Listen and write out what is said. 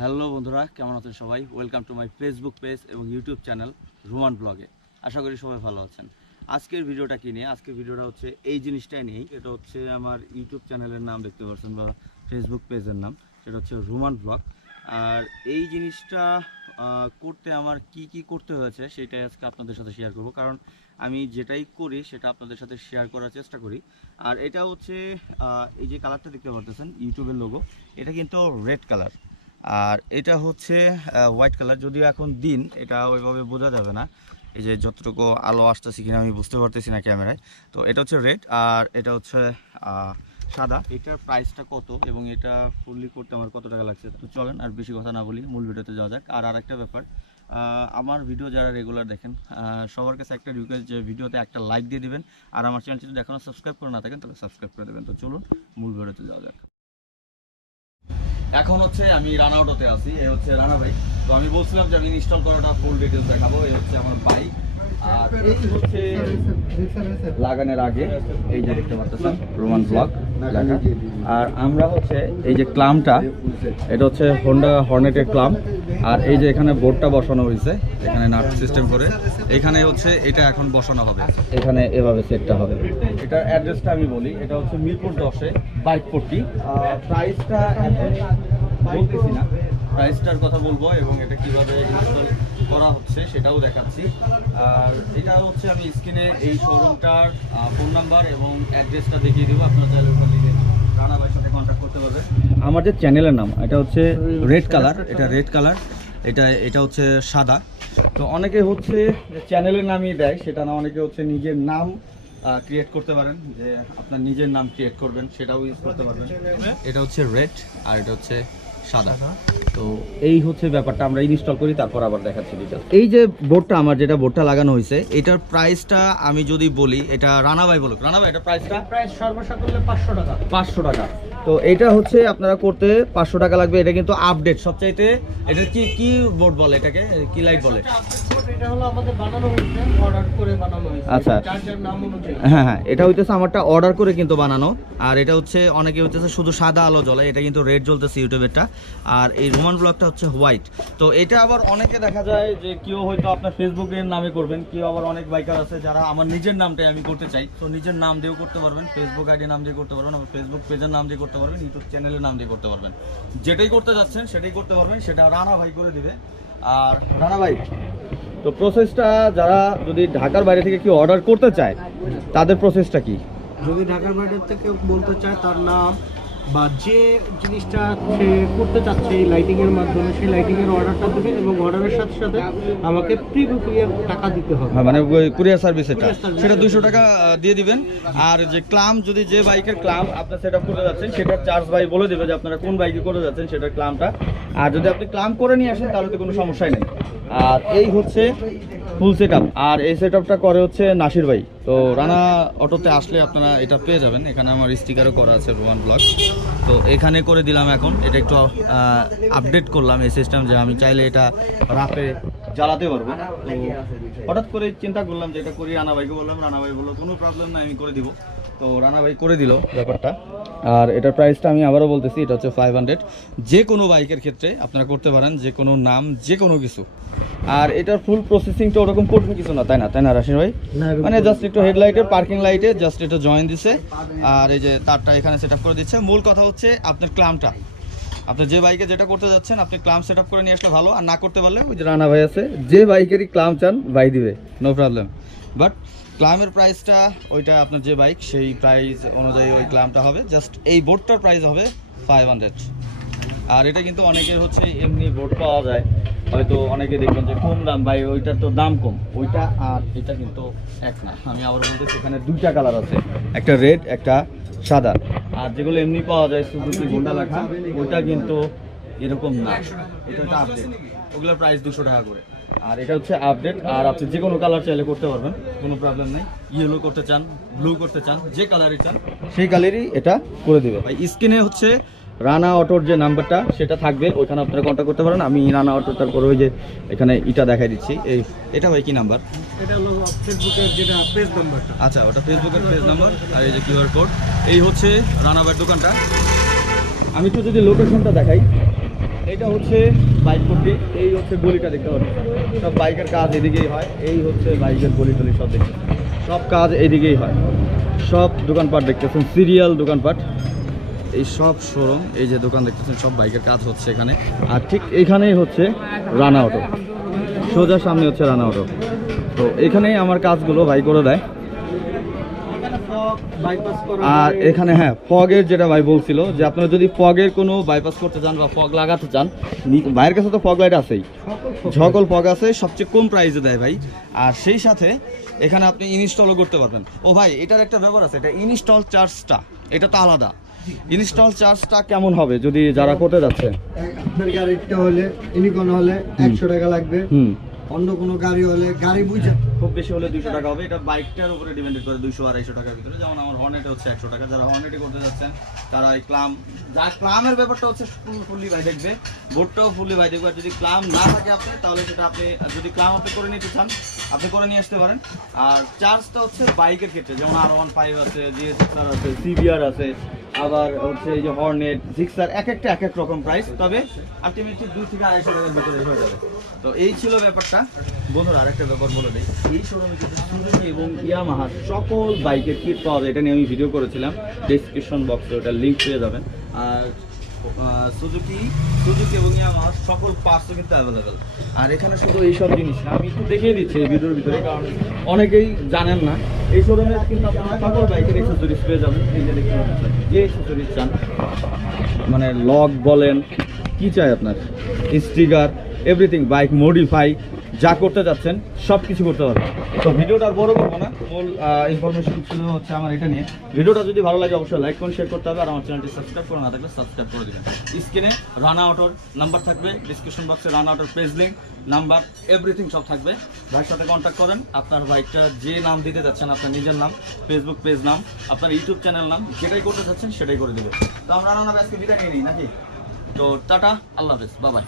Hello বন্ধুরা, কেমন আছেন সবাই? Welcome to my Facebook page এবং ইউটিউব চ্যানেল রুমান ব্লগে। আশা করি সবাই ভালো আছেন। আজকের ভিডিওটা কি নিয়ে? আজকের ভিডিওটা হচ্ছে এই জিনিসটাই নিয়েই। এটা হচ্ছে আমার ইউটিউব চ্যানেলের নাম দেখতে পাচ্ছেন বা ফেসবুক পেজের নাম, সেটা হচ্ছে রুমান ব্লগ। আর এই জিনিসটা করতে আমার কি করতে হয়েছে সেটাই আজকে আপনাদের সাথে শেয়ার করব, কারণ আমি যেটাই করি সেটা আপনাদের সাথে শেয়ার করার চেষ্টা করি। আর এটা হচ্ছে এই যে কালারটা দেখতে পাচ্ছেন ইউটিউবের লোগো, এটা কিন্তু রেড কালার। আর এটা হচ্ছে হোয়াইট কালার। যদিও এখন দিন, এটা ওইভাবে বোঝা যাবে না, এই যে যতটুকু আলো আসতেছে কিনা আমি বুঝতে পারতেছি না ক্যামেরায়। তো এটা হচ্ছে রেড আর এটা হচ্ছে সাদা। এটার প্রাইসটা কত এবং এটা ফুললি করতে আমার কত টাকা লাগছে, তো চলেন আর বেশি কথা না বলি মূল ভিডিওতে যাওয়া যাক। আর আরেকটা ব্যাপার, আমার ভিডিও যারা রেগুলার দেখেন সবার কাছে একটা রিকোয়েস্ট যে ভিডিওতে একটা লাইক দিয়ে দিবেন, আর আমার চ্যানেলটি যদি এখনও সাবস্ক্রাইব করে না থাকেন তাহলে সাবস্ক্রাইব করে দেবেন। তো চলুন মূল ভিডিওতে যাওয়া যাক। এখন হচ্ছে আমি রানা অটোতে আছি, এই হচ্ছে রানা ভাই। তো আমি বলছিলাম যে আমি ইনস্টল করাটা ফুল ডিটেলস দেখাবো। এই হচ্ছে আমার বাইক, আর এই হচ্ছে লাগানোর আগে এই যে দেখতে পাচ্ছেন রোমান ব্লগ লেখা। আর আমরা হচ্ছে এই যে ক্লামটা, এটা হচ্ছে হোন্ডা হর্নেটের ক্লাম। আর এই যে এখানে বোর্ডটা বসানো হয়েছে, এখানে নাট সিস্টেম করে এখানে হচ্ছে এটা এখন বসানো হবে, এখানে এভাবে সেটটা হবে। এটার অ্যাড্রেসটা আমি বলি, এটা হচ্ছে মিরপুর 10-এ বাইক পট্টি। প্রাইসটা এখন বলতেছি না, প্রাইসটার কথা বলবো এবং এটা কিভাবে ইনস্টল করা হচ্ছে সেটাও দেখাচ্ছি। আর এটা হচ্ছে আমি স্ক্রিনে এই শোরুমটার ফোন নাম্বার এবং অ্যাড্রেসটা দেখিয়ে দেবো, আপনারা চাইলে ওখান থেকে রানা ভাইয়ের সাথে কন্ট্যাক্ট করতে পারবেন। আমার যে চ্যানেলের নাম এটা হচ্ছে রেড কালার, এটা রেড কালার, এটা হচ্ছে সাদা। তো অনেকে হচ্ছে চ্যানেলের নামই দেয়, সেটা না, অনেকে হচ্ছে নিজের নাম ক্রিয়েট করতে পারেন, যে আপনার নিজের নাম ক্রিয়েট করবেন, সেটাও ইউজ করতে পারবেন। এটা হচ্ছে রেড আর এটা হচ্ছে সাদা। তো এই হচ্ছে ব্যাপারটা, আমরা ইনস্টল করি তারপর আবার দেখাচ্ছি ডিটেইলস। এই যে বোর্ডটা, আমার যেটা বোর্ডটা লাগানো হয়েছে, এটার প্রাইসটা আমি যদি বলি, এটা রানা ভাই বলুক। রানা ভাই, এটা প্রাইসটা? প্রাইস সর্বসাকুল্যে 500 টাকা। 500 টাকা। তো এটা হচ্ছে আপনারা করতে 500 টাকা লাগবে। এটা কিন্তু আপডেট সবচাইতে। এটা কি বোর্ড বলে, এটাকে কি লাইট বলে? এটা হলো আমাদের বানানো হয়েছে, অর্ডার করে বানানো হয়েছে। আচ্ছা, চার্জার নাম অনুযায়ী। হ্যাঁ, এটা হইতেছে আমারটা অর্ডার করে কিন্তু বানানো। আর এটা হচ্ছে অনেকে হইতেছে শুধু সাদা আলো জ্বলে, এটা কিন্তু রেড জ্বলতেছে ইউটিউবেরটা। আর এই রোমান ব্লগটা হচ্ছে হোয়াইট। তো এটা আবার অনেকে দেখা যায় যে কেউ হয়তো আপনার ফেসবুকের নামে করবেন, কেউ আবার অনেক বাইকার আছে যারা আমার নিজের নামটাই আমি করতে চাই। তো নিজের নাম দিয়েও করতে পারবেন, ফেসবুক আইডি নাম দিয়ে করতে পারবেন, আমার ফেসবুক পেজের নাম দিয়ে করতে পারবেন, ইউটিউব চ্যানেলের নাম দিয়ে করতে পারবেন। যেটাই করতে যাচ্ছেন সেটাই করতে পারবেন, সেটা রানা ভাই করে দিবে। আর রানা ভাই, তো প্রসেসটা যারা যদি ঢাকার বাইরে থেকে কেউ অর্ডার করতে চায় তাদের প্রসেসটা কি? যদি ঢাকার বাইরে থেকে কেউ বলতে চায়, তার নাম বা যে জিনিসটা সে করতে চাচ্ছে এই লাইটিং এর মাধ্যমে, সেই লাইটিং এর অর্ডারটা দেবে এবং অর্ডারের সাথে সাথে আমাকে প্রি বুকিং টাকা দিতে হবে। মানে কুরিয়ার সার্ভিস, সেটা 200 টাকা দিয়ে দিবেন। আর যে ক্লাম, যদি যে বাইকের ক্লাম আপনার সেট আপ করতে যাচ্ছেন সেটার চার্জ ভাই বলে দেবে যে আপনারা কোন বাইকে করে যাচ্ছেন সেটার ক্লামটা। আর যদি আপনি ক্লাম করে নিয়ে আসেন তাহলে তো কোনো সমস্যাই নেই। আর এই হচ্ছে ফুল সেট আপ, আর এই সেট আপটা করে হচ্ছে নাসির ভাই। তো রানা অটোতে আসলে আপনারা এটা পেয়ে যাবেন, এখানে আমার স্টিকারও করা আছে রোমান ব্লগ। তো এখানে করে দিলাম। এখন এটা একটু আপডেট করলাম এই সিস্টেম, যে আমি চাইলে এটা রাতে জ্বালাতে পারবো। তো হঠাৎ করে চিন্তা করলাম যে এটা করি, রানা ভাইকে বললাম, রানা ভাই বললো কোনো প্রবলেম না, আমি করে দিব। তো রানা ভাই করে দিল ব্যাপারটা। আর এটার প্রাইসটা আমি আবারও বলতেছি, এটা হচ্ছে 500। যে কোনো বাইকের ক্ষেত্রে আপনারা করতে পারেন, যে কোনো নাম, যে কোনো কিছু। আর এটার ফুল প্রসেসিংটা ওরকম কঠিন কিছু না, তাই না রাশিদ ভাই? মানে জাস্ট একটু হেডলাইটের পার্কিং লাইটে জাস্ট এটা জয়েন দিছে, আর এই যে তারটা এখানে সেট আপ করে দিচ্ছে। মূল কথা হচ্ছে আপনার ক্লামটা, আপনার যে বাইকে যেটা করতে যাচ্ছেন আপনি ক্লাম সেট আপ করে নিয়ে আসলে ভালো। আর না করতে পারলে ওই যে রানা ভাই আছে, যে বাইকেরই ক্লাম চান ভাই দিবে, নো প্রবলেম। বাট ক্লামের প্রাইসটা ওইটা আপনার যে বাইক সেই প্রাইস অনুযায়ী ওই ক্লামটা হবে। জাস্ট এই বোর্ডটার প্রাইস হবে 500। আর এটা কিন্তু অনেকের হচ্ছে এমনি বোর্ড পাওয়া যায়, হয়তো অনেকে দেখবেন যে কম দাম, ভাই ওইটার তো দাম কম, ওইটা আর এটা কিন্তু এক না। আমি আবার বলতে, সেখানে দুইটা কালার আছে, একটা রেড একটা সাদা। আর যেগুলো এমনি পাওয়া যায় সুজুকি হোন্ডা লেখা, ওইটা কিন্তু এরকম না, এটা একটা আপডেট, ওগুলোর প্রাইস 200 টাকা করে। আর এটা হচ্ছে আপডেট। আর আপনি যে কোনো কালার চাইলে করতে পারবেন, কোনো প্রবলেম নেই। ইয়েলো করতে চান, ব্লু করতে চান, যে কালারই চান সেই কালারই এটা করে দেবে ভাই। স্ক্রিনে হচ্ছে রানা অটোর যে নাম্বারটা সেটা থাকবে, ওইখানে আপনারা কন্ট্যাক্ট করতে পারেন। আমি রানা অটো, তারপরে ওই যে এখানে এটা দেখাই দিচ্ছি। এটা ভাই কি নাম্বার? এটা হলো ফেসবুকের যেটা পেজ নাম্বারটা। আচ্ছা, ওটা ফেসবুকের পেজ নাম্বার। আর এই যে কিউআর কোড। এই হচ্ছে রানা ভাইয়ের দোকানটা। আমি তো যদি লোকেশনটা দেখাই, এটা হচ্ছে বাইক পট্টি, এই হচ্ছে গলিটা দেখতে পাচ্ছেন, সব বাইকের কাজ এদিকেই হয়। এই হচ্ছে বাইকের গলি টলি সব দেখতে, সব কাজ এইদিকেই হয়। সব দোকানপাট দেখতেছেন, সিরিয়াল দোকানপাট, এই সব শোরুম, এই যে দোকান দেখতেছেন সব বাইকের কাজ হচ্ছে এখানে। আর ঠিক এখানেই হচ্ছে রানা অটো, সোজা সামনে হচ্ছে রানা অটো। তো এখানেই আমার কাজগুলো ভাই করে দেয়। আর এখানে হ্যাঁ ফগের যেটা ভাই বলছিল যে আপনারা যদি ফগের কোনো বাইপাস করতে চান বা ফগ লাগাতে চান, ভাইয়ের কাছে তো ফগ লাইট আছেই, সকল ফগ আছে, সবচেয়ে কম প্রাইসে দেয় ভাই। আর সেই সাথে এখানে আপনি ইনস্টলও করতে পারবেন। ও ভাই এটার একটা ব্যাপার আছে, এটা ইনস্টল চার্জটা এটা তো আলাদা। ইনস্টল চার্জটা কেমন হবে যদি যারা করতে যাচ্ছে? আপনার গাড়িটা হলে ইউনিকর্ন হলে 100 টাকা লাগবে, অন্য কোনো গাড়ি হলে গাড়ি বুঝে খুব বেশি হলে 200 টাকা হবে। এটা বাইকটার উপরে ডিপেন্ড করে 200-250 টাকার ভিতরে। যেমন আমার হর্নেটে হচ্ছে 100 টাকা। যারা হর্নেটে করতে যাচ্ছেন তারা এই ক্লাম, যা ক্লামের ব্যাপারটা হচ্ছে ফুললি ভাই দেখবে, বোর্ডটাও ফুললি ভাই দেখবে। আর যদি ক্লাম না থাকে আপনি, তাহলে সেটা আপনি যদি ক্লাম আপনি করে নিতে চান আপনি করে নিয়ে আসতে পারেন। আর চার্জটা হচ্ছে বাইকের ক্ষেত্রে, যেমন R15 আছে, GS6 আছে, CBR আছে, আবার হচ্ছে এই যে হর্নেট, জিক্সার, এক একটা এক এক রকম প্রাইস। তবে আলটিমেটলি 2 থেকে 250 টাকার ভিতরে হয়ে যাবে। তো এই ছিল ব্যাপারটা বন্ধুরা। আরেকটা ব্যাপার বলে দিই, এই শোরুমে কিন্তু সুজুকি এবং ইয়ামাহা সকল বাইকের কিট পাওয়া যায়। এটা নিয়ে আমি ভিডিও করেছিলাম, ডেসক্রিপশন বক্সে ওটার লিঙ্ক পেয়ে যাবেন। আর সুজুকি এবং ইয়ামাহা সকল পার্টসও কিন্তু অ্যাভেলেবেল। আর এখানে শুধু এইসব জিনিস না, আমি একটু দেখিয়ে দিচ্ছি এই ভিডিওর ভিতরে, কারণ অনেকেই জানেন না। এই শোরুমে কিন্তু আপনারা সকল বাইকের এক্সেসরিজ পেয়ে যাবেন। এই যে দেখতে পাচ্ছেন, যে এক্সেসরিজ চান, মানে লক বলেন, কি চাই আপনার, স্টিকার, এভরিথিং, বাইক মডিফাই যা করতে যাচ্ছেন সব কিছু করতে পারবেন। তো ভিডিওটা আর বড় করবো না, মূল ইনফরমেশন ছিল হচ্ছে আমার এটা নিয়ে। ভিডিওটা যদি ভালো লাগে অবশ্যই লাইক করুন, শেয়ার করতে হবে। আর আমার চ্যানেলটি সাবস্ক্রাইব করে না থাকলে সাবস্ক্রাইব করে দেবেন। স্ক্রিনে রানা অটোর নাম্বার থাকবে, ডিসক্রিপশন বক্সে রানা অটোর পেজ লিঙ্ক, নাম্বার, এভরিথিং সব থাকবে। ভাইয়ের সাথে কন্ট্যাক্ট করেন। আপনার বাইকটা যে নাম দিতে যাচ্ছেন, আপনার নিজের নাম, ফেসবুক পেজ নাম, আপনার ইউটিউব চ্যানেল নাম, যেটাই করতে চাচ্ছেন সেটাই করে দেবে। তো আমরা রানা আজকে বিদায় নিয়ে নিই নাকি? তো টাটা, আল্লাহ হাফেজ, বাই বাই।